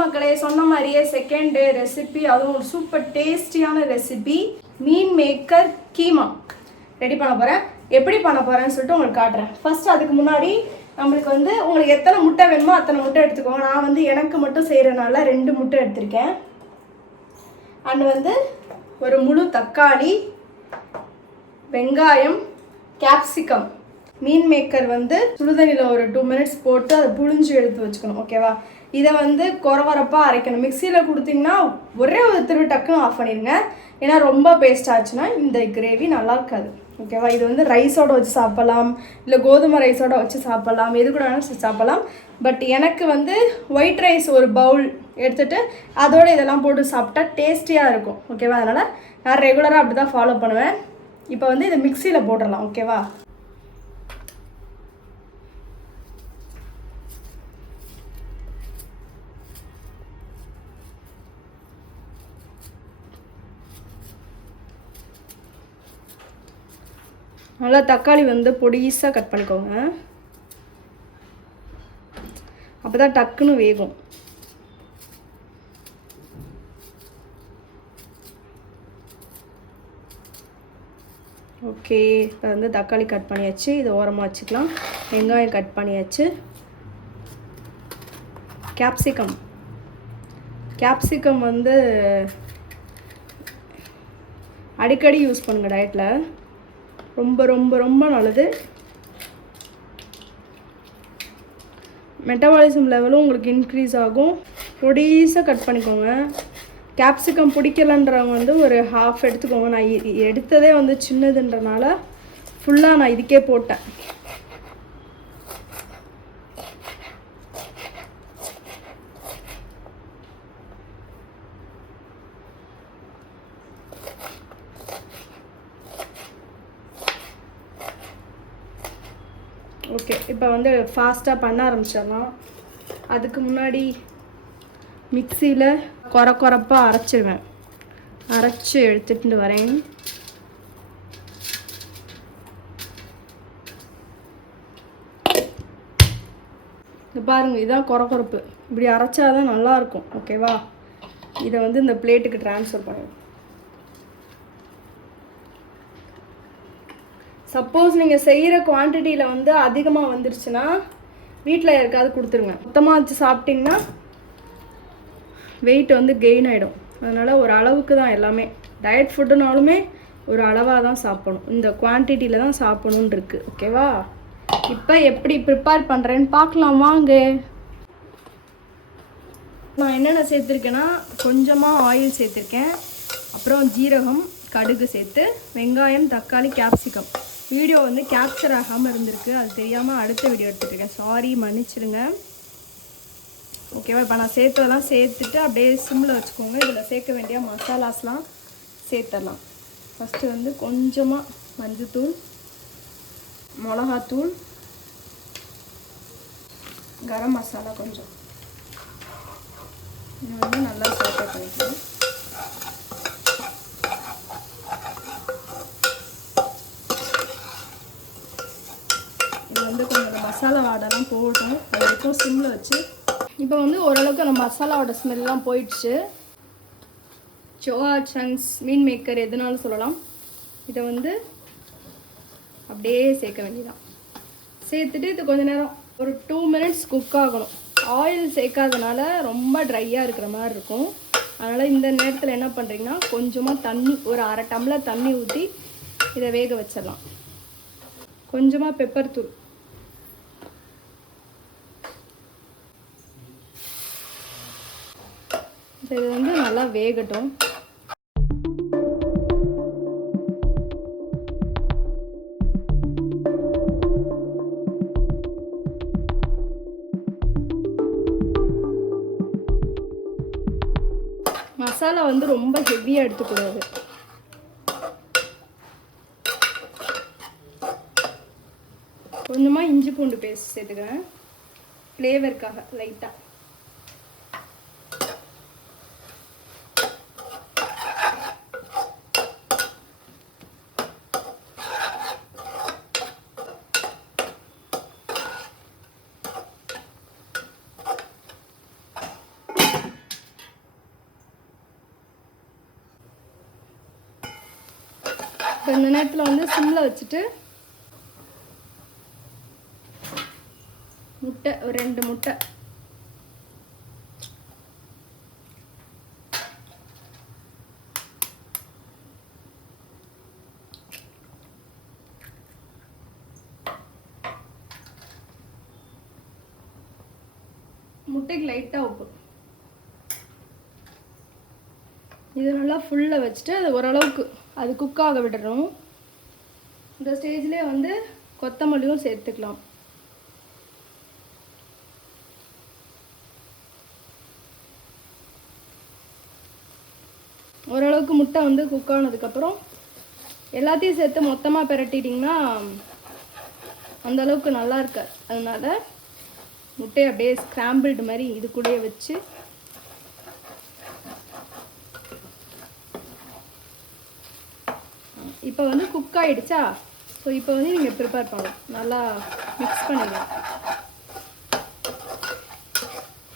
மக்களே, சொன்ன மாதிரியே செகண்ட் ரெசிபி, அதுவும் ஒரு சூப்பர் டேஸ்டியான ரெசிபி, மீன் மேக்கர் கீமா ரெடி பண்ண போகிறேன். எப்படி பண்ண போகிறேன்னு சொல்லிட்டு உங்களுக்கு காட்டுறேன். ஃபர்ஸ்ட் அதுக்கு முன்னாடி நம்மளுக்கு உங்களுக்கு எத்தனை முட்டை வேணுமோ அத்தனை முட்டை எடுத்துக்கோங்க. நான் எனக்கு மட்டும் செய்கிறனால 2 முட்டை எடுத்திருக்கேன். அண்ட் ஒரு முழு தக்காளி, வெங்காயம், கேப்சிகம். மீன் மேக்கர் சுடுதண்ணியில் ஒரு 2 மினிட்ஸ் போட்டு அதை புழிஞ்சு எடுத்து வச்சுக்கணும். ஓகேவா? இதை கொரகொரப்பாக அரைக்கணும். மிக்சியில் கொடுத்தீங்கன்னா ஒரே ஒரு திருவி டக்குன்னு ஆஃப் பண்ணிடுங்க. ஏன்னா ரொம்ப பேஸ்ட் ஆச்சுன்னா இந்த கிரேவி நல்லா இருக்காது. ஓகேவா? இது ரைஸோட வச்சு சாப்பிட்லாம், இல்லை கோதுமை ரைஸோட வச்சு சாப்பிட்லாம், எது கூட வேணாலும் சாப்பிட்லாம். பட் எனக்கு ஒயிட் ரைஸ் ஒரு பவுல் எடுத்துகிட்டு அதோடு இதெல்லாம் போட்டு சாப்பிட்டா டேஸ்டியாக இருக்கும். ஓகேவா? அதனால் நான் ரெகுலராக அப்படி தான் ஃபாலோ பண்ணுவேன். இப்போ இதை மிக்சியில் போட்டுடலாம். ஓகேவா? நல்லா தக்காளி பொடிசாக கட் பண்ணிக்கோங்க. அப்போ தான் டக்குன்னு வேகும். ஓகே, இப்போ தக்காளி கட் பண்ணியாச்சு. இது ஓரமாக வச்சுக்கலாம். வெங்காயம் கட் பண்ணியாச்சு. கேப்சிகம் அடிக்கடி யூஸ் பண்ணுங்க டயட்டில். ரொம்ப ரொம்ப ரொம்ப நல்லது. மெட்டபாலிசம் லெவலும் உங்களுக்கு இன்க்ரீஸ் ஆகும். பொடிசாக கட் பண்ணிக்கோங்க. கேப்சிகம் பிடிக்கலன்றவங்க ஒரு ஹாஃப் எடுத்துக்கோங்க. நான் எடுத்ததே சின்னதுன்றனால ஃபுல்லாக நான் இதுக்கே போட்டேன். ஓகே, இப்போ ஃபாஸ்ட்டாக பண்ண ஆரம்பிச்சிடலாம். அதுக்கு முன்னாடி மிக்சியில் கொரப்பாக அரைச்சிடுவேன். அரைச்சி எடுத்துகிட்டு வரேன். இது பாருங்கள், இதுதான் கொரப்பு. இப்படி அரைச்சாதான் நல்லாயிருக்கும். ஓகேவா? இதை இந்த பிளேட்டுக்கு ட்ரான்ஸ்ஃபர் பண்ணுவேன். சப்போஸ் நீங்கள் செய்கிற குவான்டிட்டியில் அதிகமாக வந்துருச்சுன்னா வீட்டில் யாருக்காவது கொடுத்துருங்க. மொத்தமாக வச்சு சாப்பிட்டிங்கன்னா வெயிட் கெயின் ஆகிடும். அதனால் ஒரு அளவுக்கு தான் எல்லாமே. டயட் ஃபுட்டுனாலுமே ஒரு அளவாக தான் சாப்பிடணும். இந்த குவான்டிட்டியில் தான் சாப்பிடணுன்னு இருக்குது. ஓகேவா? இப்போ எப்படி ப்ரிப்பேர் பண்ணுறேன்னு பார்க்கலாம் வாங்க. நான் என்னென்ன சேர்த்துருக்கேன்னா, கொஞ்சமாக ஆயில் சேர்த்துருக்கேன், அப்புறம் ஜீரகம், கடுகு சேர்த்து, வெங்காயம், தக்காளி, கேப்சிகம். வீடியோ கேப்சர் ஆகாமல் இருந்திருக்கு. அது தெரியாமல் அடுத்த வீடியோ எடுத்துகிட்ருக்கேன். சாரி, மன்னிச்சிடுங்க. ஓகேவா? இப்போ நான் சேர்த்ததெல்லாம் சேர்த்துட்டு அப்படியே சிம்மில் வச்சுக்கோங்க. இதில் சேர்க்க வேண்டிய மசாலாஸ்லாம் சேர்த்துடலாம். ஃபஸ்ட்டு கொஞ்சமாக மஞ்சத்தூள், மிளகாத்தூள், கரம் மசாலா கொஞ்சம். இது நல்லா சாட்டை பண்ணிக்கலாம். கொஞ்சம் மசாலா வாடெல்லாம் போடணும். அது வரைக்கும் சிம்மில் வச்சு இப்போ ஓரளவுக்கு அந்த மசாலாவோட ஸ்மெல்லாம் போயிடுச்சு. சோயா சங்க்ஸ், மீன் மேக்கர் எதுனாலும் சொல்லலாம். இதை அப்படியே சேர்க்க வேண்டியதான். சேர்த்துட்டு இது கொஞ்சம் நேரம் ஒரு 2 மினிட்ஸ் குக் ஆகணும். ஆயில் சேர்க்காதனால ரொம்ப ட்ரையாக இருக்கிற மாதிரி இருக்கும். அதனால் இந்த நேரத்தில் என்ன பண்ணுறீங்கன்னா, கொஞ்சமாக தண்ணி, ஒரு 1/2 டம்ளர் தண்ணி ஊற்றி இதை வேக வச்சிடலாம். கொஞ்சமாக பெப்பர் தூள், இது நல்லா வேகட்டும். மசாலா ரொம்ப ஹெவியாக எடுத்துக்கூடாது. கொஞ்சமாக இஞ்சி பூண்டு பேஸ்ட் சேர்த்துக்கிறேன், ஃப்ளேவருக்காக லைட்டாக. இப்போ இந்த நேரத்தில் வந்து சிம்மில் வச்சுட்டு முட்டை ஒரு 2 முட்டை முட்டைக்கு லைட்டாக உப்பு இது நல்லா ஃபுல்லாக வச்சுட்டு அது ஓரளவுக்கு அது குக்காக விடுறோம். இந்த ஸ்டேஜ்லேயே வந்து கொத்தமல்லியும் சேர்த்துக்கலாம். ஓரளவுக்கு முட்டை வந்து குக் ஆனதுக்கப்புறம் எல்லாத்தையும் சேர்த்து மொத்தமாக பிரட்டிட்டிங்கன்னா அந்தளவுக்கு நல்லா இருக்காது. அதனால முட்டையை அப்படியே ஸ்க்ராம்பிள்டு மாதிரி இது கூடயே வச்சு இப்போ வந்து குக் ஆகிடுச்சா. ஸோ இப்போ வந்து நீங்கள் ப்ரிப்பேர் பண்ணலாம். நல்லா மிக்ஸ் பண்ணிடலாம்.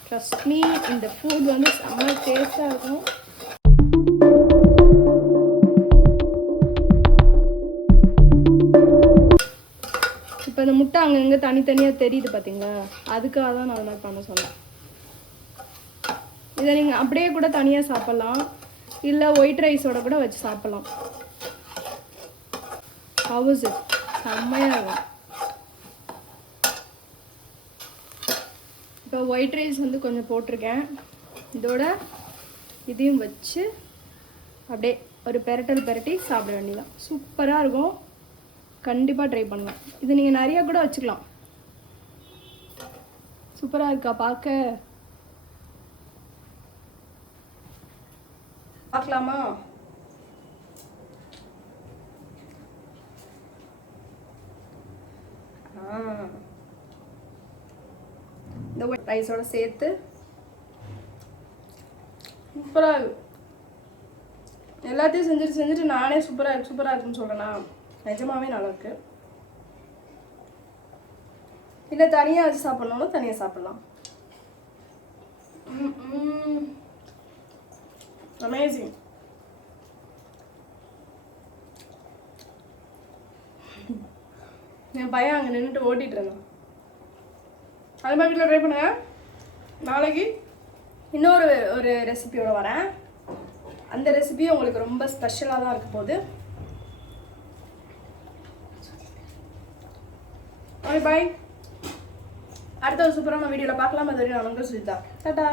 ட்ரஸ்ட் மீ, இந்த ஃபுட் வந்து செம்ம டேஸ்ட்டாக இருக்கும். இப்போ இந்த முட்டை அங்கங்கே தனித்தனியாக தெரியுது பார்த்தீங்களா, அதுக்காக தான் நான் அது மாதிரி பண்ண சொன்னேன். இதை நீங்கள் அப்படியே கூட தனியாக சாப்பிட்லாம், இல்லை ஒயிட் ரைஸோட கூட வச்சு சாப்பிட்லாம். ஹவுஸ் இட் செம்மையாக இருக்கும். இப்போ ஒயிட் ரைஸ் வந்து கொஞ்சம் போட்டிருக்கேன். இதோட இதையும் வச்சு அப்படியே ஒரு பெரட்டி சாப்பிட வேண்டியதான். சூப்பராக இருக்கும். கண்டிப்பாக ட்ரை பண்ணலாம். இது நீங்கள் நிறையா கூட வச்சுக்கலாம். சூப்பராக இருக்கா பார்க்க? பார்க்கலாமா? இந்த ஒயிட் ரைஸோட சேர்த்து சூப்பராக இருக்கும். எல்லாத்தையும் செஞ்சுட்டு நானே சூப்பராக இருக்குன்னு சொல்கிறேன்னா நிஜமாவே நல்லாயிருக்கு. இல்லை தனியாக வச்சு சாப்பிட்ணும்னா தனியாக சாப்பிட்லாம். அமேசிங். என் பையன் அங்கே நின்றுட்டு ஓட்டிகிட்டு இருந்தான். அது மாதிரி வீட்டில் ட்ரை பண்ணுங்க. நாளைக்கு இன்னொரு ரெசிபியோட வரேன். அந்த ரெசிபியும் உங்களுக்கு ரொம்ப ஸ்பெஷலாக தான் இருக்க போகுது. பாய். அடுத்த ஒரு சூப்பரான வீடியோவில் பார்க்கலாம். அது வரையும் நான் உங்களுக்கு சொல்லித்தான். டாடா.